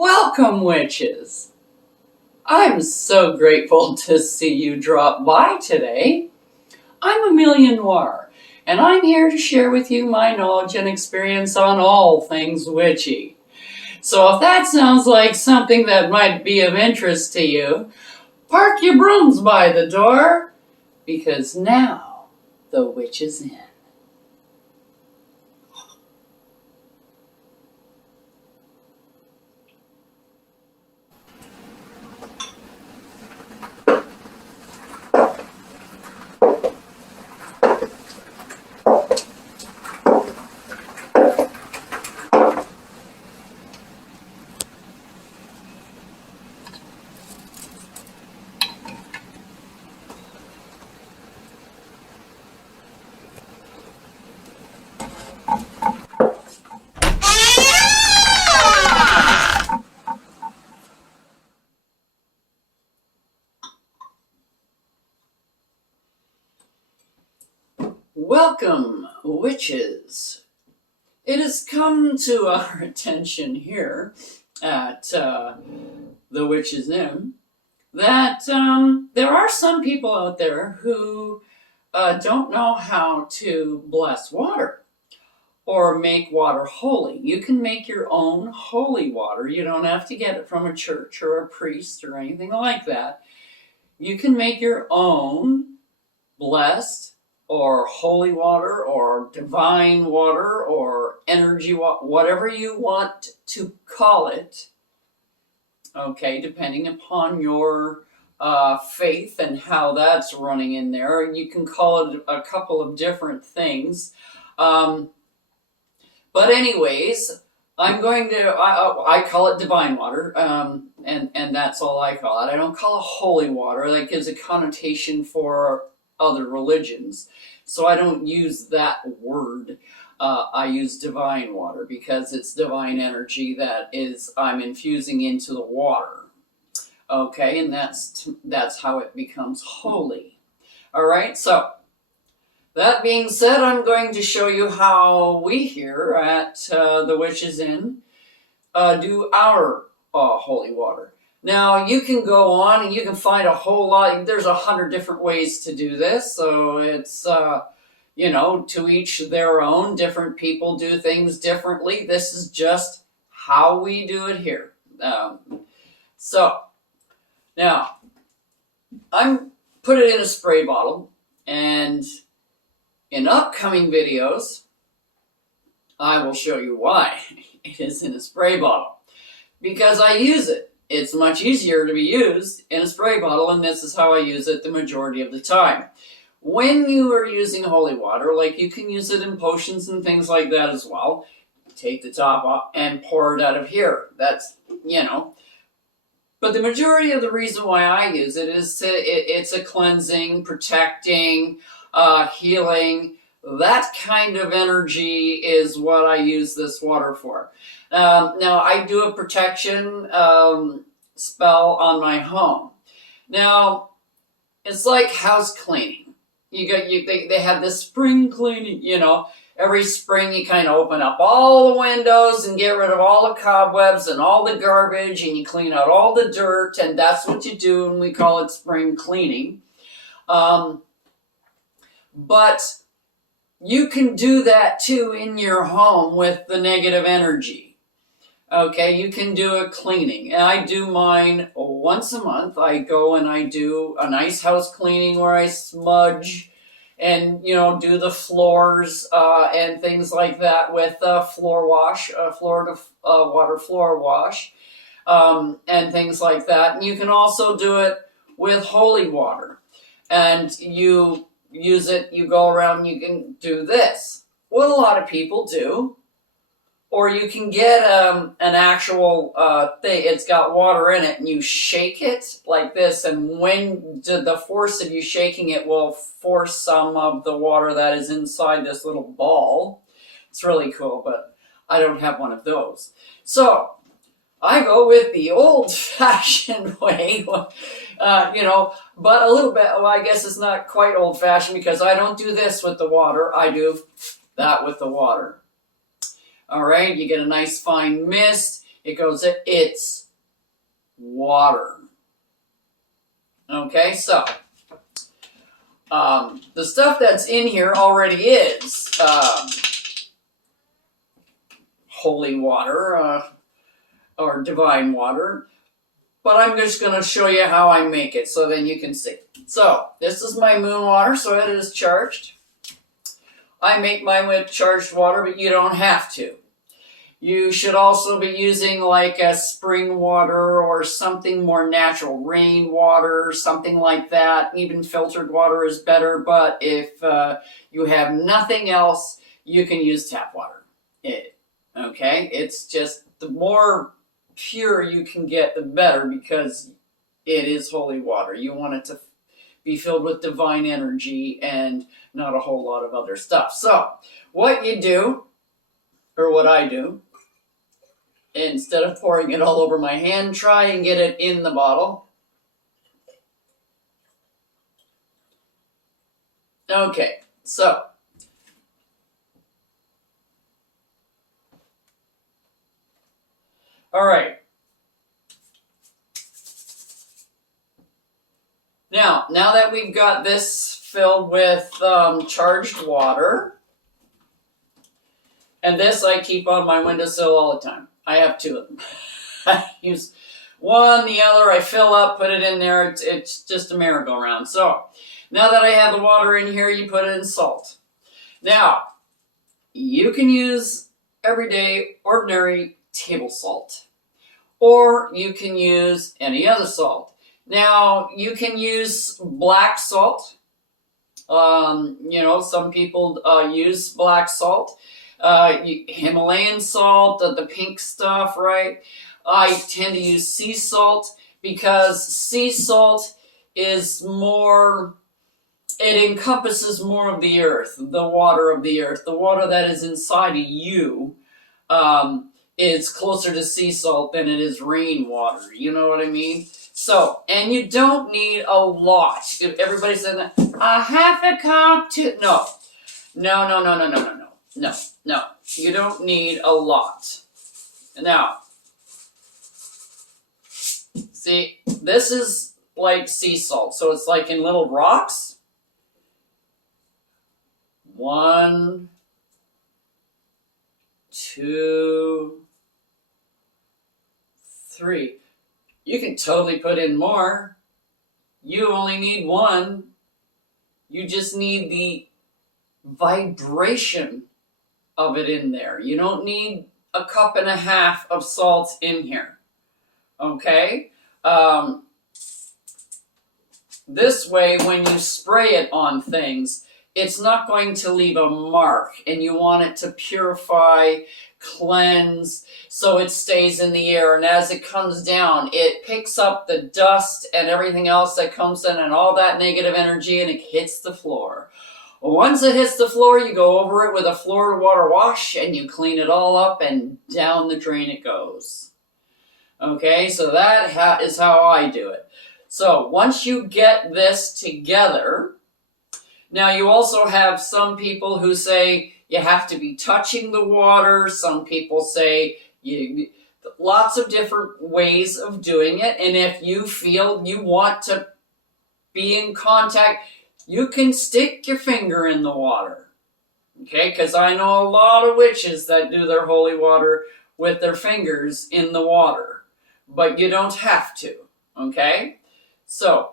Welcome, witches! I'm so grateful to see you drop by today. I'm Amelia Noir, and I'm here to share with you my knowledge and experience on all things witchy. So if that sounds like something that might be of interest to you, park your brooms by the door, because now the witch is in. Welcome, witches. It has come to our attention here at the Witch's Inn that there are some people out there who don't know how to bless water or make water holy. You can make your own holy water. You don't have to get it from a church or a priest or anything like that. You can make your own blessed or holy water or divine water or energy water, whatever you want to call it, okay, depending upon your faith and how that's running in there. You can call it a couple of different things. But anyways, I call it divine water, and that's all I call it. I don't call it holy water. That gives a connotation for other religions. So I don't use that word. I use divine water because it's divine energy that I'm infusing into the water. Okay, and that's how it becomes holy. All right, so that being said, I'm going to show you how we here at the Witch's Inn do our holy water. Now, you can go on and you can find a whole lot. There's 100 different ways to do this. So it's, to each their own. Different people do things differently. This is just how we do it here. So, now, I'm put it in a spray bottle, and in upcoming videos, I will show you why it is in a spray bottle. Because I use it. It's much easier to be used in a spray bottle, and this is how I use it the majority of the time. When you are using holy water, like you can use it in potions and things like that as well, take the top off and pour it out of here. That's, But the majority of the reason why I use it is it's a cleansing, protecting, healing. That kind of energy is what I use this water for. Now, I do a protection spell on my home. Now, it's like house cleaning. They have this spring cleaning, Every spring you kind of open up all the windows and get rid of all the cobwebs and all the garbage, and you clean out all the dirt, and that's what you do, and we call it spring cleaning. But you can do that too in your home with the negative energy. Okay, you can do a cleaning. And I do mine once a month. I go and I do a nice house cleaning where I smudge and, do the floors and things like that with floor wash, water floor wash, and things like that. And you can also do it with holy water. And you use it, you go around, you can do this. What a lot of people do. Or you can get an actual thing. It's got water in it, and you shake it like this, and when the force of you shaking it will force some of the water that is inside this little ball. It's really cool, but I don't have one of those. So I go with the old-fashioned way, but a little bit. Well, I guess it's not quite old-fashioned because I don't do this with the water. I do that with the water. All right, you get a nice fine mist. It goes, it's water. Okay, so the stuff that's in here already is holy water or divine water, but I'm just going to show you how I make it so then you can see. So this is my moon water, so it is charged. I make mine with charged water, but you don't have to. You should also be using like a spring water or something more natural, rainwater, something like that. Even filtered water is better, but if you have nothing else, you can use tap water. Okay? It's just the more pure you can get, the better, because it is holy water. You want it to be filled with divine energy and not a whole lot of other stuff. So, what you do, or what I do, instead of pouring it all over my hand, try and get it in the bottle. Okay, so all right. Now that we've got this filled with charged water, and this I keep on my windowsill all the time. I have two of them. I use one, the other, I fill up, put it in there. It's just a merry-go-round. So now that I have the water in here, you put in salt. Now, you can use everyday, ordinary table salt, or you can use any other salt. Now, you can use black salt. Some people use black salt. Himalayan salt, the pink stuff, right? I tend to use sea salt because sea salt is more, it encompasses more of the earth, the water of the earth. The water that is inside of you is closer to sea salt than it is rainwater. You know what I mean? So, and you don't need a lot. If everybody's saying that, a half a cup to, no. No, you don't need a lot. Now, see, this is like sea salt, so it's like in little rocks. 1, 2, 3. You can totally put in more. You only need 1. You just need the vibration of it in there. You don't need a cup and a half of salt in here. Okay? This way, when you spray it on things, it's not going to leave a mark, and you want it to purify, cleanse, so it stays in the air. And as it comes down, it picks up the dust and everything else that comes in and all that negative energy, and it hits the floor. Once it hits the floor, you go over it with a floor water wash and you clean it all up, and down the drain it goes. Okay, so that is how I do it. So once you get this together, now you also have some people who say you have to be touching the water. Some people say lots of different ways of doing it. And if you feel you want to be in contact, you can stick your finger in the water, okay? Because I know a lot of witches that do their holy water with their fingers in the water, but you don't have to, okay? So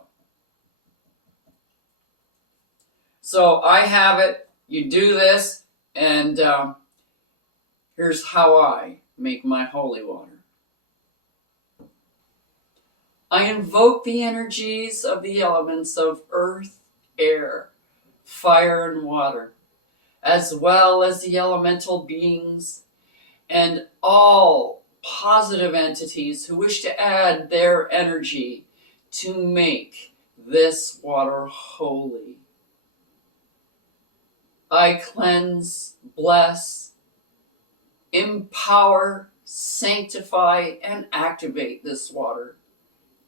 I have it, you do this, and here's how I make my holy water. I invoke the energies of the elements of earth, air, fire, and water, as well as the elemental beings and all positive entities who wish to add their energy to make this water holy. I cleanse, bless, empower, sanctify, and activate this water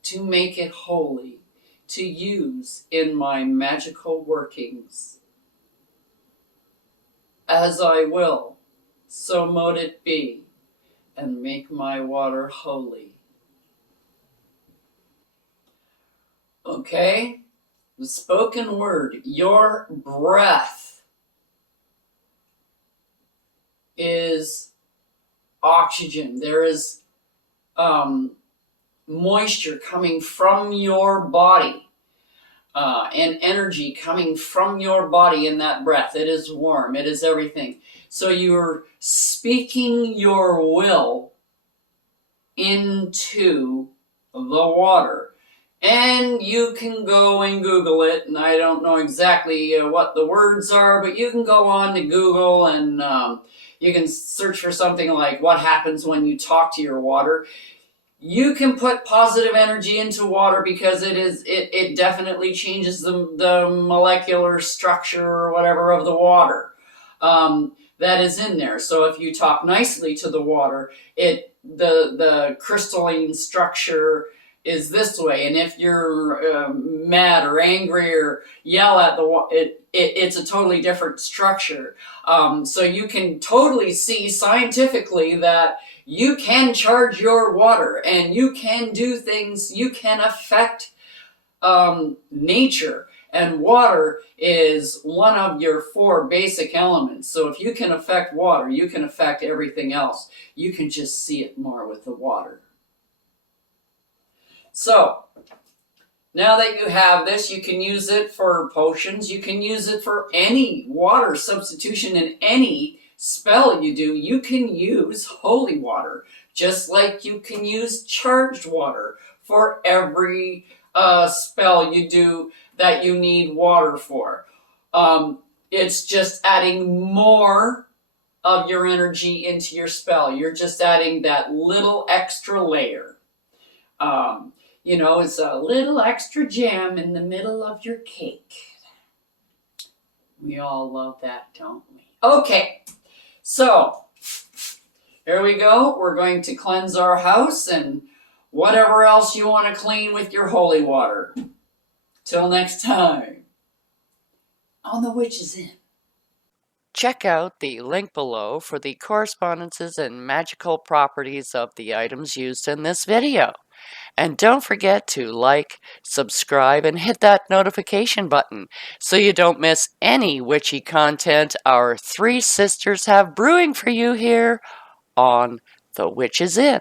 to make it holy, to use in my magical workings. As I will, so mote it be, and make my water holy. Okay? The spoken word, your breath is oxygen. There is moisture coming from your body. And energy coming from your body in that breath. It is warm. It is everything. So you're speaking your will into the water. And you can go and Google it, and I don't know exactly what the words are, but you can go on to Google and you can search for something like what happens when you talk to your water. You can put positive energy into water because it definitely changes the molecular structure or whatever of the water that is in there. So if you talk nicely to the water, the crystalline structure is this way. And if you're mad or angry or yell at the water, it's a totally different structure. So you can totally see scientifically that you can charge your water and you can do things, you can affect nature. And water is one of your 4 basic elements. So if you can affect water, you can affect everything else. You can just see it more with the water. So, now that you have this, you can use it for potions. You can use it for any water substitution in any spell you do. You can use holy water, just like you can use charged water for every spell you do that you need water for. It's just adding more of your energy into your spell. You're just adding that little extra layer. You know, it's a little extra jam in the middle of your cake. We all love that, don't we? Okay, so here we go. We're going to cleanse our house and whatever else you want to clean with your holy water. Till next time, on The Witch's Inn. Check out the link below for the correspondences and magical properties of the items used in this video. And don't forget to like, subscribe, and hit that notification button so you don't miss any witchy content our 3 sisters have brewing for you here on The Witch's Inn.